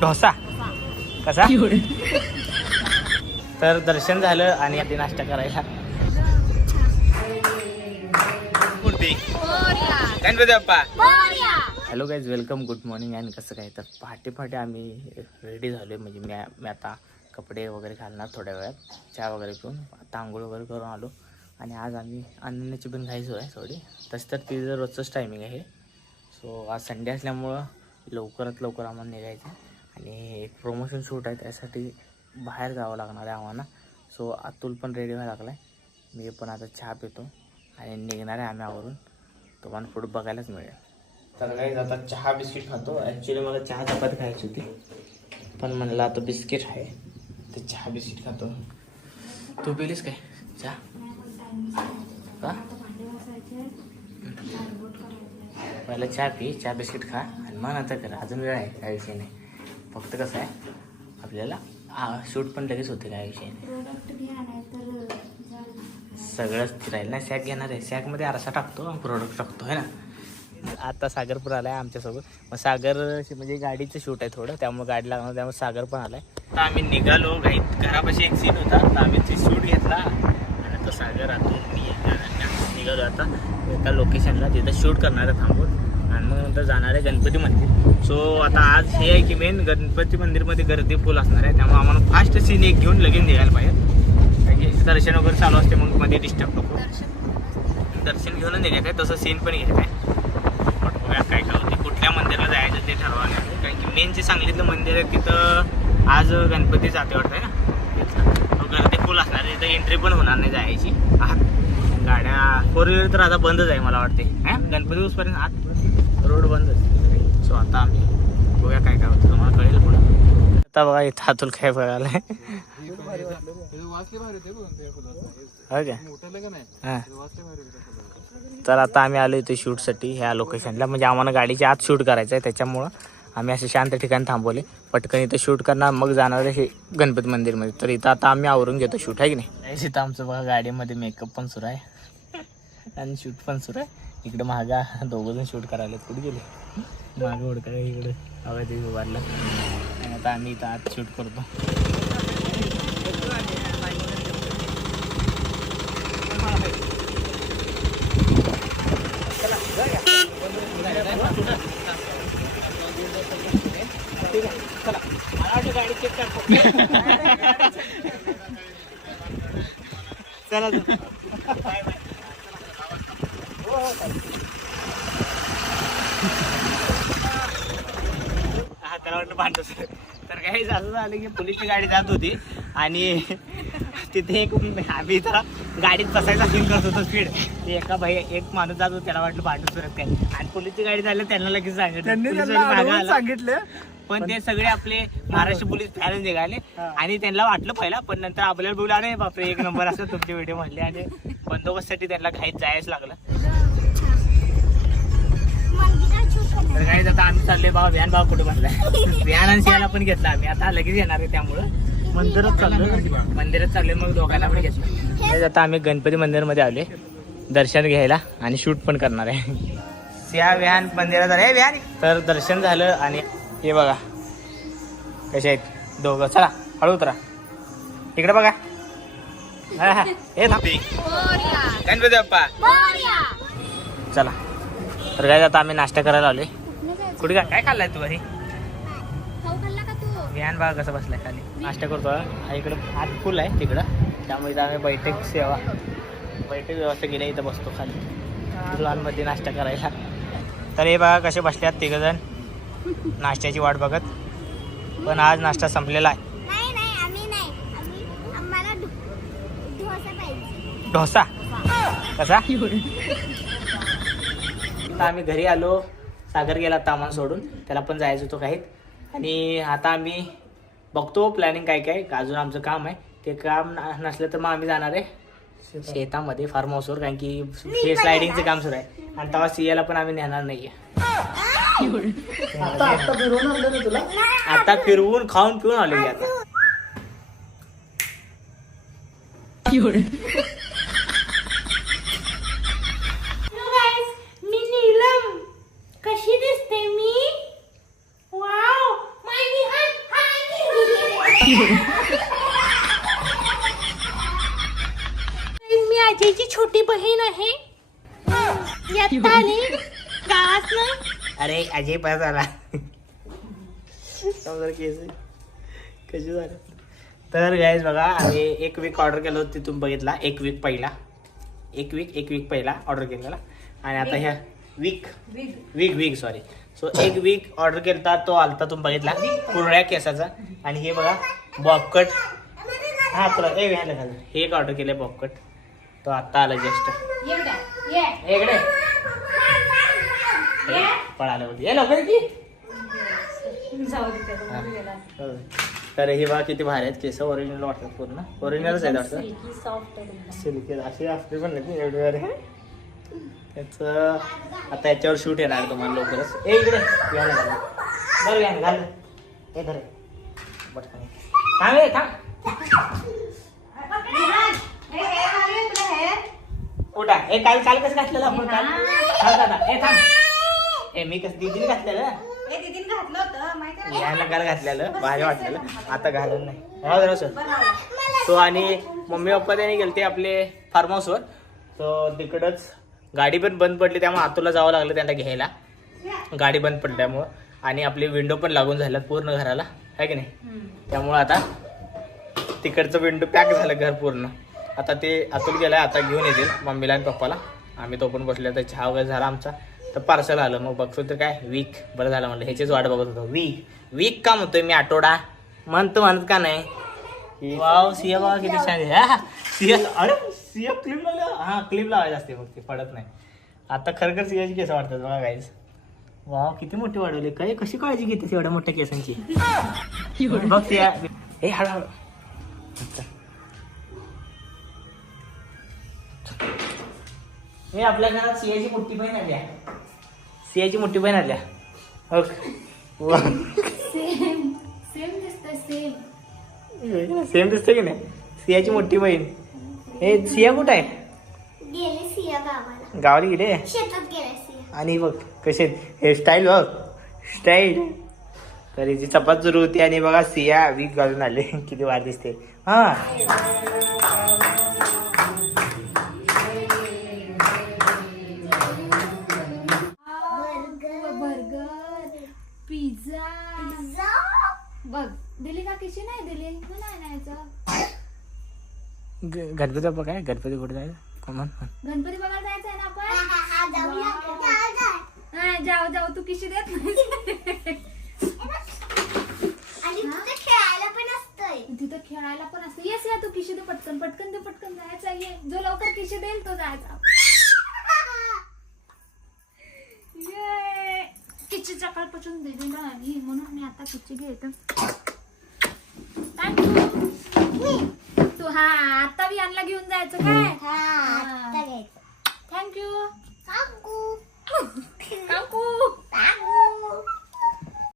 ढोसा. कसा? तर दर्शन झालं आणि आधी नाश्ता करायला. Hello guys welcome good morning आणि कसं काय? तर पहाटे पहाटे आम्ही रेडी झालो आहे म्हणजे मी मी आता कपडे वगैरे घालणार थोड्या वेळात. चहा वगैरे पिऊन आता आंघोळ वगैरे करून आलो. आणि आज आम्ही अनन्याची पण खायचो आहे थोडी तसं तर तिचं रोजचंच टायमिंग आहे. सो आज संडे असल्यामुळं लवकरात लवकर आम्हाला निघायचं आहे. आणि एक प्रमोशन शूट आहे त्यासाठी बाहेर जावं लागणार आहे आम्हाला. सो अतुल पण रेडी व्हायला लागला आहे मी पण आता चहा पितो आणि निघणार आहे आम्ही आवरून. तुम्हाला पुढे बघायलाच मिळेल. तर काही आता चहा बिस्किट खातो. ॲक्च्युली मला चहा चपाती खायची होती. पण म्हणलं आता बिस्किट आहे. ते चहा बिस्किट खातो. तू पिलीस काय? चहा? पहिला चहा पी चहा बिस्किट खा आणि मग नंतर करा. अजून वेळ आहे काय विषय नाही. फक्त कसं आहे आपल्याला शूट पण लगेच होते काय विषय नाही. सगळंच राहील ना सॅक घेणार आहे. सॅकमध्ये आरसा टाकतो प्रोडक्ट टाकतो आहे ना? आता सागरपूर आला आहे आमच्यासोबत. मग सागर म्हणजे गाडीचं शूट आहे थोडं त्यामुळे गाडी लागणार त्यामुळे सागर पण आलाय. आता आम्ही निघालो घाईत घरापाशी एक सीन होता तर आम्ही ते शूट घेतला. आणि आता सागर आतो मी निघालो आता एका लोकेशनला तिथं शूट करणार आहे थांबून. आणि मग नंतर जाणार आहे गणपती मंदिर. सो आता आज हे आहे की मेन गणपती मंदिरमध्ये गर्दी फुल असणार आहे. त्यामुळे आम्हाला फास्ट सीन एक घेऊन लगेच निघायला पाहिजे. कारण की दर्शन वगैरे चालू असते मग मध्ये डिस्टर्ब नको. दर्शन घेऊनच निघायचं आहे. तसं सीन पण घ्यायचं आहे. पण बघूया काय काय होते. कुठल्या मंदिराला जायचं ते ठरवा नाही. कारण की मेन जे सांगलीतलं मंदिर आहे तिथं आज गणपती जाते वाटतं आहे ना. फुल असणार इथं एंट्री पण होणार नाही जायची. आत गाड्या फोर व्हीलर तर आता बंदच आहे मला वाटते हां? गणपती उसपर्यंत आत? रोड बंदच सो आता आम्ही बघूया काय काय होतं. तुम्हाला कळेल पुढं. आता बघा इथं हातून काय बघायला हो तर आता आम्ही आलो इथे शूटसाठी ह्या लोकेशनला म्हणजे आम्हाला गाडीच्या आत शूट करायचं आहे त्याच्यामुळं आम्ही असे शांत ठिकाणी थांबवले. पटकन इथं शूट करणार मग जाणार हे गणपती मंदिरमध्ये. तर इथं आता आम्ही आवरून घेतो शूट आहे की नाही? इथं आमचं बघा गाडीमध्ये मेकअप पण सुरू आहे. आणि शूट पण सुरू आहे. इकडे महागा दोघंजण शूट करायला कुठे गेले? मागं ओढका इकडे. आवाज ते उभारलं. आणि आता आम्ही इथं आत शूट करतो. चला हा त्याला वाटलं भांडस तर काही झालं झालं की पोलीसची गाडी जात होती आणि तिथे एक आम्ही इथं गाडीत बसायचा सीन करत होतो स्पीड ते एका भाई एक माणूस जात होता त्याला वाटलं भांडून सुरत काय आणि पोलीसची गाडी झाली त्यांना लगेच सांगितलं. पोलिसवाले मागं आला. सांगितलं. पण ते सगळे आपले महाराष्ट्र पोलीस फॅन निघाले. आणि त्यांना वाटलं पहिला पण नंतर आपल्याला बोलू अरे बापरे एक नंबर असं तुमचे व्हिडिओ म्हणले. आणि बंदोबस्तसाठी त्यांना घाईत जायच लागलं. तर आता आम्ही चालले बाबा व्हॅन बाबा कुठे बसलाय? व्हॅन आणि शियाला पण घेतला आम्ही. आता लगेच येणार आहे त्यामुळं. मंदिरात चाललो मंदिरात चालले मग दोघांना पण घेतलं. आता आम्ही गणपती मंदिरमध्ये आले दर्शन घ्यायला आणि शूट पण करणार आहे. सिया व्हॅन मंदिरात आले व्हॅन! तर दर्शन झालं आणि हे बघा. कसे आहेत? दोघं. चला हळू उतरा. इकडे बघा. हा, हा. हे. गणपती बाप्पा. चला. तर काय आता आम्ही नाश्ता करायला आलोय. कुठे काय काय खाल्लाय तू घरी व्हॅन बघा कसं बसलाय खाली. नाश्ता करतो हा. इकडं आत फुल आहे तिकडं. त्यामुळे इथं आम्ही बैठक सेवा बैठक व्यवस्था केली इथं बसतो खाली. लॉनमध्ये नाश्ता करायला. तर हे बघा कसे बसल्यात तिघजण. नाश्त्याची वाट बघत. पण आज नाश्ता संपलेला आहे. नाही नाही आम्ही नाही. आम्ही आम्हाला ढो- डोसा पाहिजे. डोसा? कसा? आता आम्ही घरी आलो. सागर गेला तामान सोडून. त्याला पण जायचं होतं काही आणि आता आम्ही बघतो प्लॅनिंग काय काय अजून आमचं काम आहे. ते काम न- नसलं तर मग आम्ही जाणार आहे. शेतामध्ये फार्म हाऊसवर कारण की हे स्लायडिंगचं काम सुरू आहे. आणि तेव्हा सियाला पण आम्ही नेणार नाहीये. आता आता फिरवून आणलं ना तुला. आता फिरवून खाऊन पिऊन आलो आता. मी अजयची छोटी बहीण आहे. आले गावात अरे अजय परत आला कशी झालं? तर गाईज बघा आम्ही एक वीक ऑर्डर केलं होतं तिथून बघितला. एक वीक पहिला. एक वीक एक वीक पहिला ऑर्डर केलेला. आणि आता ह्या week week week sorry so एक वीक ऑर्डर केला तो आलता तुम्ही बघितला. कुरळ्या केसाचा. आणि हे बघा बॉबकट. हा तुला ए घ्यायला घाल हे एक ऑर्डर केलं बॉबकट. तो आता आला जस्ट इकडे. पळाला होती ये लवकर की. तर हे बघा किती भारी आहेत केस. ओरिजिनल वाटतात पूर्ण. ओरिजिनलच आहेत वाटतं. सिल्की अशी असते पण नाही एवढी त्याचं आता याच्यावर शूट येणार तुम्हाला लवकरच. ए इकडे. घाल बरं घ्या घाल. हे धर. पटकन. थांब ए, थांब. उठा. ए काल काल कसं घातलेलं आपण? काल दादा. ए थांब. ए मी कसं दिदीने घातलेलं? यानं काल घातलेलं. भारी वाटलेलं. आता घालून नाही. हा जरा सर तो आणि मम्मी पप्पा गेले गेलते आपले फार्म हाऊसवर तो तिकडंच गाडी पण बंद पडली त्यामुळे आतूला जावं लागलं त्यांना घ्यायला. गाडी बंद पडल्यामुळं. आणि आपली विंडो पण लागून झाल्यात पूर्ण घराला आहे की नाही? त्यामुळं आता तिकडचं विंडो पॅक झालं घर पूर्ण. आता ते अतुल गेलाय आता घेऊन येतील मम्मीला आणि पप्पाला. आम्ही तो पण बसले तर चहा वगैरे झाला आमचा. तर पार्सल आलं मग बघतो तर काय? वीक बरं झालं म्हणलं ह्याचीच वाट बघत होतो. वीक वीक का म्हणतोय मी आठवडा? म्हणतो म्हणत का नाही? वाव सिया बाबा किती छान आहे. सिया अरे सिया क्लिप लावल्या हा क्लिप लावायची असते मग ती पडत नाही. आता खरखर सियाची केस वाटतात बघा गाईज वाव किती मोठी वाढवली. काय कशी काळजी घेते एवढ्या मोठ्या केसांची? बघ हे हळूहळू. हे आपल्या घरात सियाची मोठी बहीण आल्या. सियाची मोठी बहीण आल्या. सेम सेम दिसतंय सेम सेम दिसते की नाही? सियाची मोठी बहीण. हे सिया कुठं आहे? गेले सिया गावाला. गावाला गेले? शेतात गेले सिया. आणि बघ कसे हेअरस्टाईल बघ. स्टाईल तर हिची चपात सुरू होती आणि बघा सिया वीक घालून आले. किती वार दिसते हा बर्गर पिझ्झा पिझ्झा बघ दिली का किशी नाही दिली तू नाही न्यायचं ग- गणपती बाप्पा काय? गणपती कुठे जायचं? कोण म्हण म्हण. गणपती बघायला जायचंय ना हा, आपण हा, हा, जाऊ जाऊ. तू किशी देत नाही? तिथे खेळायला पण असतंय. तिथं खेळायला पण असते येस या तू किशी दे पटकन पटकन दे पटकन जायचं ये जो लवकर किशी देईल तो जायचा. ये. किची सकाळपासून दिली नाही म्हणून मी आता किची घेते. तू तू. हा आता बी यांना घेऊन जायचं हो. काय? हा, आता थँक्यू काकू. काकू.